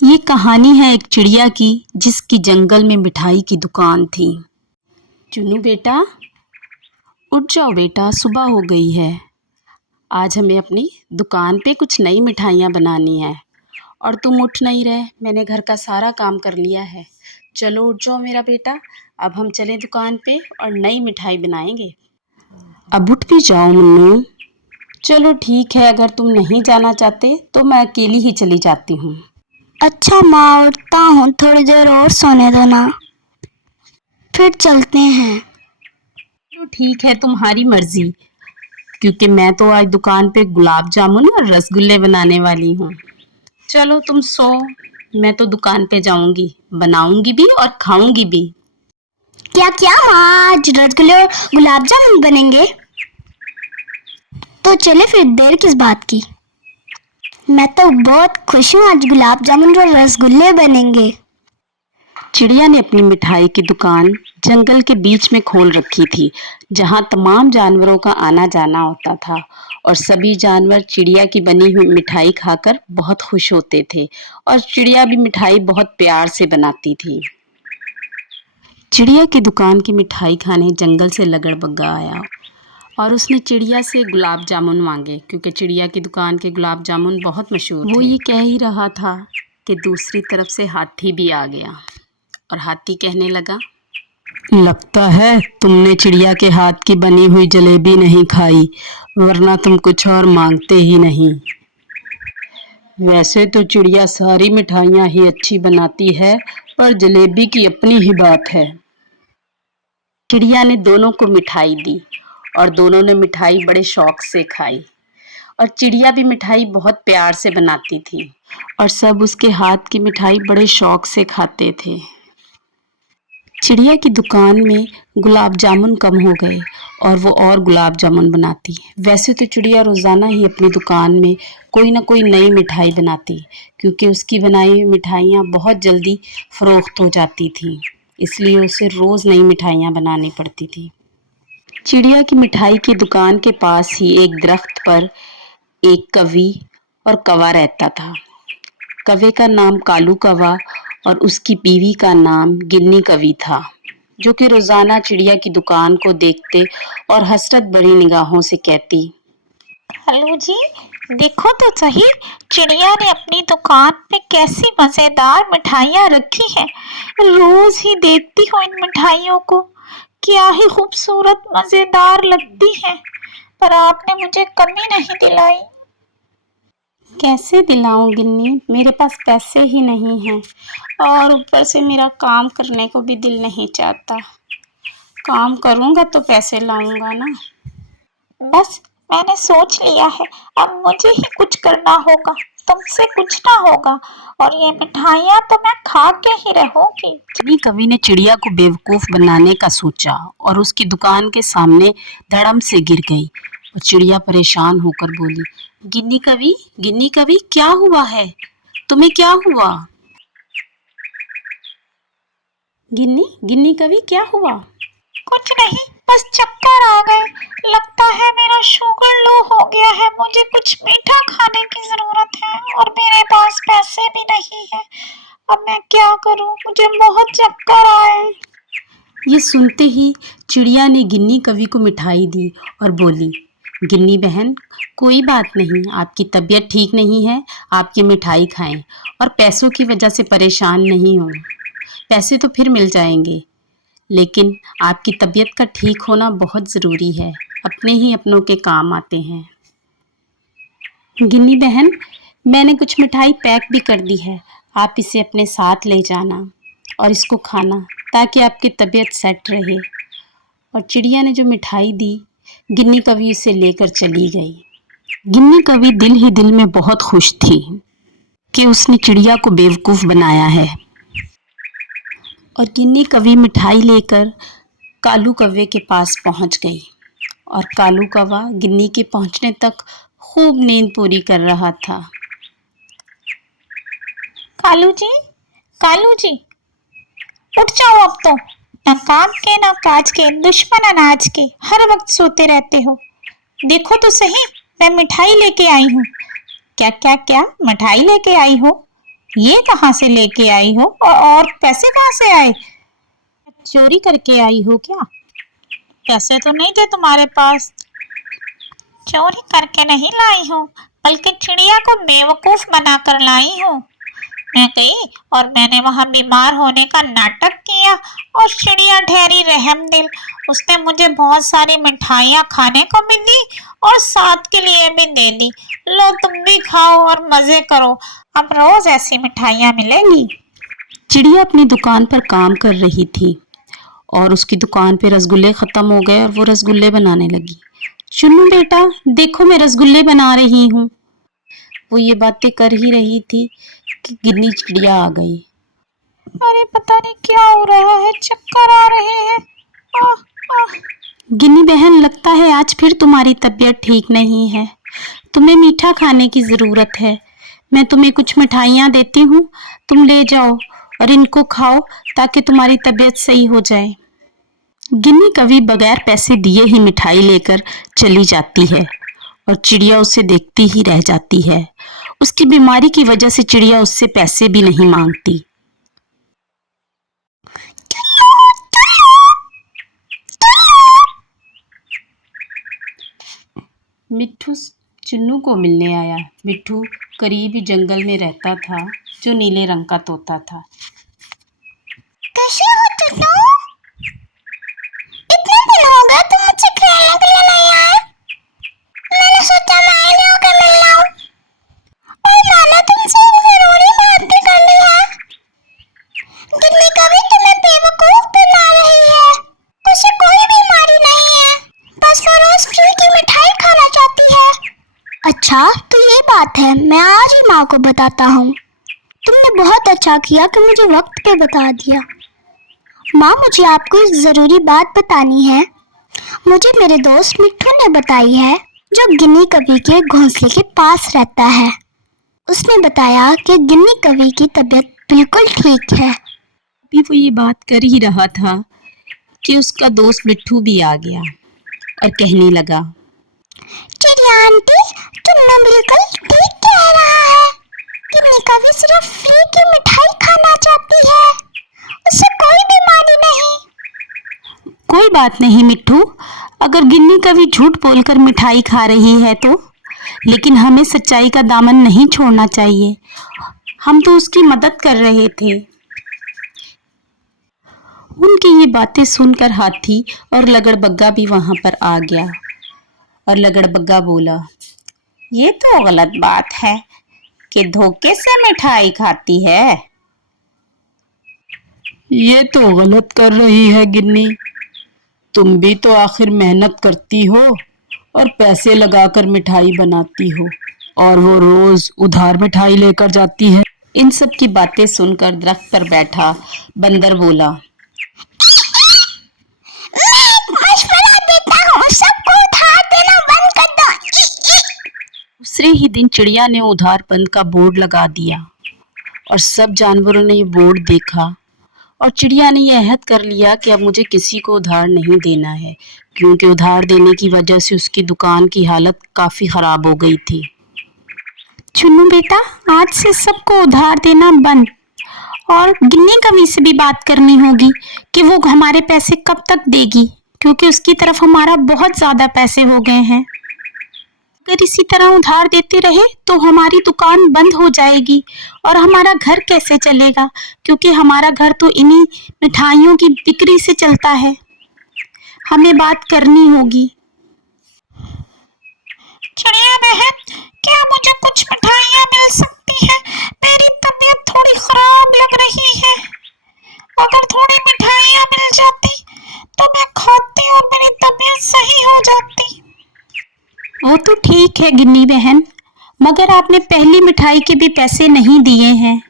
ये कहानी है एक चिड़िया की जिसकी जंगल में मिठाई की दुकान थी। चुन्नू बेटा, उठ जाओ बेटा, सुबह हो गई है। आज हमें अपनी दुकान पे कुछ नई मिठाइयाँ बनानी है और तुम उठ नहीं रहे। मैंने घर का सारा काम कर लिया है। चलो उठ जाओ मेरा बेटा, अब हम चलें दुकान पे और नई मिठाई बनाएंगे। अब उठ भी जाओ मुन्नू। चलो ठीक है, अगर तुम नहीं जाना चाहते तो मैं अकेली ही चली जाती हूँ। अच्छा माँ, उठता हूँ, थोड़ी देर और सोने दो ना, फिर चलते हैं। चलो ठीक है, तुम्हारी मर्जी, क्योंकि मैं तो आज दुकान पे गुलाब जामुन और रसगुल्ले बनाने वाली हूँ। चलो तुम सो, मैं तो दुकान पे जाऊंगी, बनाऊंगी भी और खाऊंगी भी। क्या क्या माँ, आज रसगुल्ले और गुलाब जामुन बनेंगे? तो चले फिर, देर किस बात की। मैं तो बहुत खुश हूँ, आज गुलाब जामुन और रसगुल्ले बनेंगे। चिड़िया ने अपनी मिठाई की दुकान जंगल के बीच में खोल रखी थी, जहाँ तमाम जानवरों का आना जाना होता था और सभी जानवर चिड़िया की बनी हुई मिठाई खाकर बहुत खुश होते थे और चिड़िया भी मिठाई बहुत प्यार से बनाती थी। चिड़िया की दुकान की मिठाई खाने जंगल से लगड़बग्गा आया और उसने चिड़िया से गुलाब जामुन मांगे, क्योंकि चिड़िया की दुकान के गुलाब जामुन बहुत मशहूर थे। वो ये कह ही रहा था कि दूसरी तरफ से हाथी भी आ गया और हाथी कहने लगा, लगता है तुमने चिड़िया के हाथ की बनी हुई जलेबी नहीं खाई, वरना तुम कुछ और मांगते ही नहीं। वैसे तो चिड़िया सारी मिठाइयाँ ही अच्छी बनाती है, पर जलेबी की अपनी ही बात है। चिड़िया ने दोनों को मिठाई दी और दोनों ने मिठाई बड़े शौक से खाई और चिड़िया भी मिठाई बहुत प्यार से बनाती थी और सब उसके हाथ की मिठाई बड़े शौक से खाते थे। चिड़िया की दुकान में गुलाब जामुन कम हो गए और वो और गुलाब जामुन बनाती। वैसे तो चिड़िया रोज़ाना ही अपनी दुकान में कोई ना कोई नई मिठाई बनाती, क्योंकि उसकी बनाई हुई मिठाइयाँ बहुत जल्दी फ़रोख्त हो जाती थी, इसलिए उसे रोज़ नई मिठाइयाँ बनानी पड़ती थी। चिड़िया की मिठाई की दुकान के पास ही एक दरख्त पर एक कवि और कौवा रहता था। कौवे का नाम कालू कौवा और उसकी बीवी का नाम गिन्नी कवि था, जो कि रोजाना चिड़िया की दुकान को देखते और हसरत भरी निगाहों से कहती, हेलो जी, देखो तो सही, चिड़िया ने अपनी दुकान पे कैसी मजेदार मिठाइयाँ रखी हैं। रोज ही देखती हूँ इन मिठाइयों को, क्या ही खूबसूरत मजेदार लगती हैं, पर आपने मुझे कभी नहीं दिलाई। कैसे दिलाऊं गिन्नी, मेरे पास पैसे ही नहीं हैं और ऊपर से मेरा काम करने को भी दिल नहीं चाहता। काम करूंगा तो पैसे लाऊंगा ना। बस मैंने सोच लिया है, अब मुझे ही कुछ करना होगा, तुमसे कुछ ना होगा, और ये मिठाइयाँ तो मैं खा के ही रहूंगी। गिन्नी कवि ने चिड़िया को बेवकूफ बनाने का सोचा और उसकी दुकान के सामने धड़म से गिर गई और चिड़िया परेशान होकर बोली, गिन्नी कवि क्या हुआ है, तुम्हें क्या हुआ? गिन्नी कवि क्या हुआ? कुछ नहीं, बस चक्कर आ गए, लगता है मेरा शुगर लो हो गया है, मुझे कुछ मीठा खाने की जरूरत है और मेरे पास पैसे भी नहीं है। अब मैं क्या करूं, मुझे बहुत चक्कर आए। ये सुनते ही चिड़िया ने गिन्नी कवि को मिठाई दी और बोली, गिन्नी बहन, कोई बात नहीं, आपकी तबीयत ठीक नहीं है, आप ये मिठाई खाएं और पैसों की वजह से परेशान नहीं हो। पैसे तो फिर मिल जाएंगे, लेकिन आपकी तबीयत का ठीक होना बहुत ज़रूरी है, अपने ही अपनों के काम आते हैं। गिन्नी बहन, मैंने कुछ मिठाई पैक भी कर दी है, आप इसे अपने साथ ले जाना और इसको खाना, ताकि आपकी तबीयत सेट रहे। और चिड़िया ने जो मिठाई दी, गिन्नी कवि उसे लेकर चली गई। गिन्नी कवि दिल ही दिल में बहुत खुश थी कि उसने चिड़िया को बेवकूफ़ बनाया है। और गिन्नी कवि मिठाई लेकर कालू कौवे के पास पहुंच गई और कालू कौवा गिन्नी के पहुंचने तक खूब नींद पूरी कर रहा था। कालू जी, उठ जाओ अब तो, ना काम के ना काज के, दुश्मन अनाज के, हर वक्त सोते रहते हो। देखो तो सही, मैं मिठाई लेके आई हूँ। क्या क्या क्या मिठाई लेके आई हो? ये कहाँ से लेके आई हो और पैसे कहाँ से आए? चोरी करके आई हो क्या? पैसे तो नहीं थे तुम्हारे पास। चोरी करके नहीं लाई हूँ, बल्कि चिड़िया को बेवकूफ बनाकर लाई हूँ। मैं गई और मैंने वहां बीमार होने का नाटक किया और चिड़िया ठहरी रहमदिल, उसने मुझे बहुत सारी मिठाइयाँ खाने को भी दी और साथ के लिए भी दे दी। लो तुम भी खाओ और मजे करो, अब रोज ऐसी मिठाइयाँ मिलेगी। चिड़िया अपनी दुकान पर काम कर रही थी और उसकी दुकान पे रसगुल्ले खत्म हो गए और वो रसगुल्ले बनाने लगी। चुन्नू बेटा देखो मैं रसगुल्ले बना रही हूँ। वो ये बातें कर ही रही थी कि गिन्नी चिड़िया आ गई। अरे पता नहीं क्या हो रहा है, चक्कर आ रहे हैं। गिन्नी बहन लगता है आज फिर तुम्हारी तबीयत ठीक नहीं है, तुम्हें मीठा खाने की जरूरत है। मैं तुम्हें कुछ मिठाइयाँ देती हूँ, तुम ले जाओ और इनको खाओ ताकि तुम्हारी तबीयत सही हो जाए। गिन्नी कभी बगैर पैसे दिए ही मिठाई लेकर चली जाती है और चिड़िया उसे देखती ही रह जाती है। उसकी बीमारी की वजह से चिड़िया उससे पैसे भी नहीं मांगती। मिट्ठू चुन्नू को मिलने आया। मिट्ठू करीबी जंगल में रहता था जो नीले रंग का तोता था। कैसे हो चुन्नू? इतने दिन हो गए तुम मुझसे खेलने के लिए नहीं आए। मैंने सोचा मैं ही होकर मिल लाऊं और मैंने तुमसे एक जरूरी बात भी करनी है। गिन्नी कभी तुम्हें बेवकूफ बना रही है। उसे कोई बीमारी नहीं है, बस वो रोज फ्री की मिठाई खाना चाहती है। अच्छा तो ये बात है, मैं आज ही माँ को बताता हूँ। तुमने बहुत अच्छा किया कि मुझे वक्त पे बता दिया। माँ मुझे आपको एक जरूरी बात बतानी है। मुझे मेरे दोस्त मिट्ठू ने बताई है, जो गिन्नी कवि के घोंसले के पास रहता है। उसने बताया कि गिन्नी कवि की तबीयत बिल्कुल ठीक है। अभी वो ये बात कर ही रहा था कि उसका दोस्त मिट्ठू भी आ गया और कहने लगा, चिड़िया आंटी तुमने बिल्कुल ठीक कह रहा है। गिन्नी कवि सिर्फ फ्री की मिठाई खाना चाहती है, उससे कोई बीमारी नहीं। कोई बात नहीं मिट्ठू, अगर गिन्नी कभी झूठ बोलकर मिठाई खा रही है तो, लेकिन हमें सच्चाई का दामन नहीं छोड़ना चाहिए। हम तो उसकी मदद कर रहे थे। उनकी ये बातें सुनकर हाथी और लगड़बग्गा भी वहां पर आ गया और लगड़बग्गा बोला, ये तो गलत बात है कि धोखे से मिठाई खाती है। ये तो गलत कर रही है गिन्नी, तुम भी तो आखिर मेहनत करती हो और पैसे लगाकर मिठाई बनाती हो और वो रोज उधार मिठाई लेकर जाती है। इन सब की बातें सुनकर दरख्त पर बैठा बंदर बोला, मैं मशवरा देता हूँ, सबको उधार देना बंद कर दो। दूसरे ही दिन चिड़िया ने उधार बंद का बोर्ड लगा दिया और सब जानवरों ने ये बोर्ड देखा और चिड़िया ने यह अहद कर लिया कि अब मुझे किसी को उधार नहीं देना है, क्योंकि उधार देने की वजह से उसकी दुकान की हालत काफी खराब हो गई थी। चुन्नू बेटा आज से सबको उधार देना बंद और गिन्नी कवि से भी बात करनी होगी कि वो हमारे पैसे कब तक देगी, क्योंकि उसकी तरफ हमारा बहुत ज्यादा पैसे हो गए हैं। अगर इसी तरह उधार देते रहे तो हमारी दुकान बंद हो जाएगी और हमारा घर कैसे चलेगा, क्योंकि हमारा घर तो इन्हीं मिठाइयों की बिक्री से चलता है। हमें बात करनी होगी। चिड़िया बहन, क्या मुझे कुछ मिठाइयाँ मिल सकती है? मेरी तबीयत थोड़ी खराब लग रही है। अगर थोड़ी मिठाइयाँ मिल जाती तो मैं खाती और मेरी तबीयत सही हो जाती। वो तो ठीक है गिन्नी बहन, मगर आपने पहली मिठाई के भी पैसे नहीं दिए हैं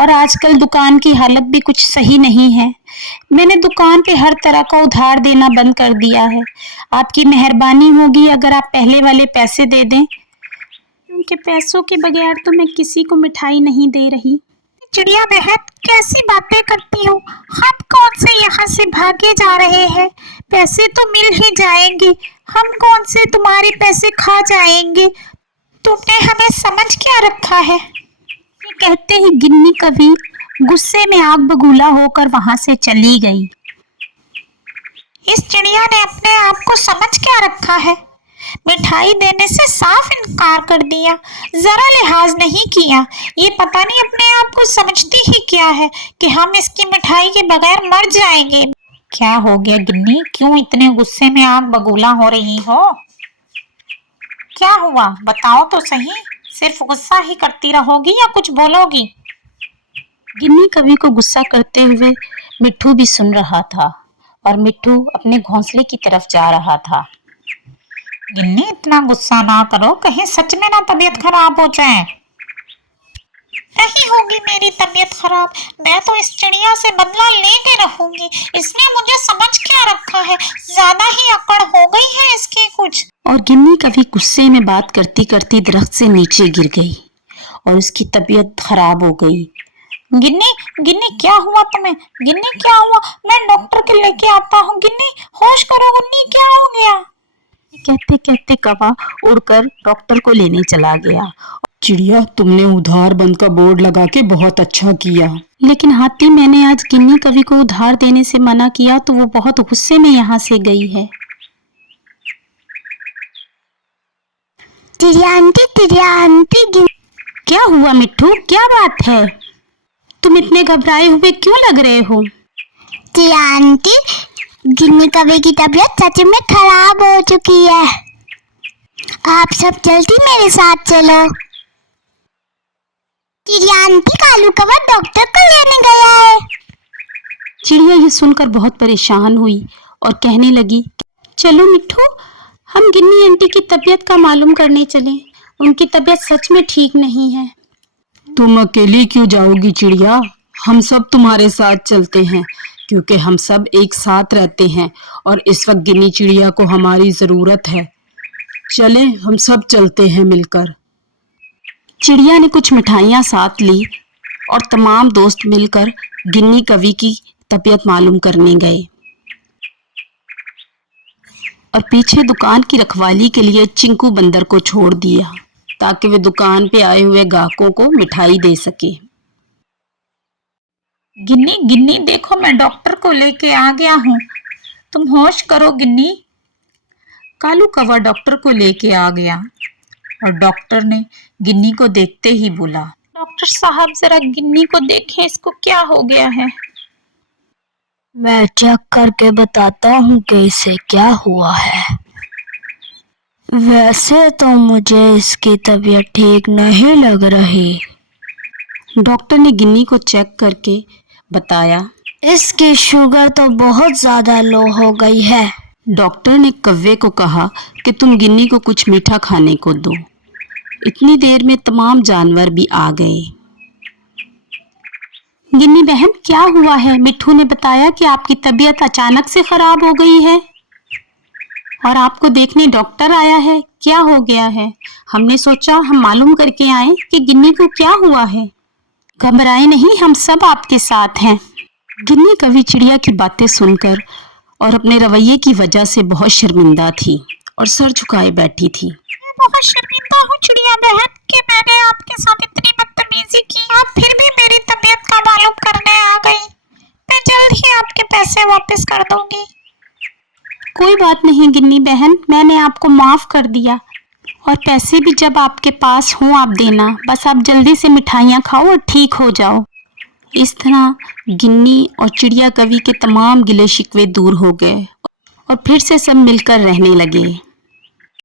और आजकल दुकान की हालत भी कुछ सही नहीं है। मैंने दुकान पे हर तरह का उधार देना बंद कर दिया है। आपकी मेहरबानी होगी अगर आप पहले वाले पैसे दे दें, क्योंकि पैसों के बगैर तो मैं किसी को मिठाई नहीं दे रही। चिड़िया बहन कैसी बातें करती हो? हम कौन से यहाँ से भागे जा रहे हैं? पैसे तो मिल ही जाएंगे, हम कौन से तुम्हारे पैसे खा जाएंगे? तुमने हमें समझ क्या रखा है? ये कहते ही गिन्नी कवि गुस्से में आग बबूला होकर वहां से चली गई। इस चिड़िया ने अपने आप को समझ क्या रखा है, मिठाई देने से साफ इनकार कर दिया, जरा लिहाज नहीं किया। ये पता नहीं अपने आप को समझती ही क्या है कि हम इसकी मिठाई के बगैर मर जाएंगे। क्या हो गया गिन्नी, क्यों इतने गुस्से में आग बबूला हो रही हो? क्या हुआ बताओ तो सही, सिर्फ गुस्सा ही करती रहोगी या कुछ बोलोगी? गिन्नी कवि को गुस्सा करते हुए मिट्ठू भी सुन रहा था और मिट्ठू अपने घोंसले की तरफ जा रहा था। गिन्नी इतना गुस्सा ना करो, कहीं सच में ना तबीयत खराब हो जाए। नहीं होगी मेरी तबीयत खराब, मैं तो इस चिड़िया से बदला लेके रहूंगी। इसने मुझे समझ क्या रखा है, ज्यादा ही अकड़ हो गई है इसकी कुछ। और गिन्नी कवि गुस्से में बात करती करती दरख्त से नीचे गिर गई और उसकी तबीयत खराब हो गई। गिन्नी गिन्नी क्या हुआ तुम्हें? गिन्नी क्या हुआ? मैं डॉक्टर के लेके आता हूँ। गिन्नी होश करो, गिन्नी क्या हो गया? कहते कहते कौवा उड़कर डॉक्टर को लेने चला गया। चिड़िया, तुमने उधार बंद का बोर्ड लगा के बहुत अच्छा किया। लेकिन हाथी, मैंने आज गिन्नी कवि को उधार देने से मना किया तो वो बहुत गुस्से में यहाँ से गई है। चिड़िया आंटी क्या हुआ मिट्ठू, क्या बात है? तुम इतने घबराए हुए क्यों लग रहे हो? चिड़िया आंटी, गिन्नी कवि की तबीयत सच में खराब हो चुकी है। आप सब जल्दी मेरे साथ चलो। चिड़िया आंटी, कालू कौवा डॉक्टर को लेने गया है। चिड़िया ये सुनकर बहुत परेशान हुई और कहने लगी, चलो मिट्ठू, हम गिन्नी आंटी की तबीयत का मालूम करने चले। उनकी तबीयत सच में ठीक नहीं है। तुम अकेली क्यों जाओगी चिड़िया? हम सब तुम्हारे साथ चलते हैं, क्योंकि हम सब एक साथ रहते हैं और इस वक्त गिन्नी चिड़िया को हमारी जरूरत है। चलें, हम सब चलते हैं मिलकर। चिड़िया ने कुछ मिठाइयाँ साथ ली और तमाम दोस्त मिलकर गिन्नी कवि की तबीयत मालूम करने गए और पीछे दुकान की रखवाली के लिए चिंकू बंदर को छोड़ दिया ताकि वे दुकान पे आए हुए ग्राहकों को मिठाई दे सके। गिन्नी गिन्नी देखो, मैं डॉक्टर को लेके आ गया हूँ, तुम होश करो गिन्नी। कालू कौवा डॉक्टर को लेके आ गया और डॉक्टर ने गिन्नी को देखते ही बोला, डॉक्टर साहब जरा गिन्नी को देखें, इसको क्या हो गया है? मैं चेक करके बताता हूँ कि इसे क्या हुआ है। वैसे तो मुझे इसकी तबीयत ठीक नहीं लग रही। डॉक्टर ने गिन्नी को चेक करके बताया, इसकी शुगर तो बहुत ज्यादा लो हो गई है। डॉक्टर ने कौवे को कहा कि तुम गिन्नी को कुछ मीठा खाने को दो। इतनी देर में तमाम जानवर भी आ गए। गिन्नी बहन, क्या हुआ है? मिट्ठू ने बताया कि आपकी तबीयत अचानक से खराब हो गई है और आपको देखने डॉक्टर आया है। क्या हो गया है? हमने सोचा हम मालूम करके आए कि गिन्नी को क्या हुआ है। घबराए नहीं, हम सब आपके साथ हैं। गिन्नी कवि चिड़िया की बातें सुनकर और अपने रवैये की वजह से बहुत शर्मिंदा थी और सर झुकाए बैठी थी। बहुत शर्मिंदा हूँ चिड़िया बहन कि मैंने आपके साथ इतनी बदतमीजी की। आप फिर भी मेरी तबीयत का मालूम करने आ गई। मैं जल्द ही आपके पैसे वापस कर दूंगी। कोई बात नहीं गिन्नी बहन, मैंने आपको माफ कर दिया और पैसे भी जब आपके पास हों आप देना। बस आप जल्दी से मिठाइयाँ खाओ और ठीक हो जाओ। इस तरह गिन्नी और चिड़िया कवि के तमाम गिले शिकवे दूर हो गए और फिर से सब मिलकर रहने लगे।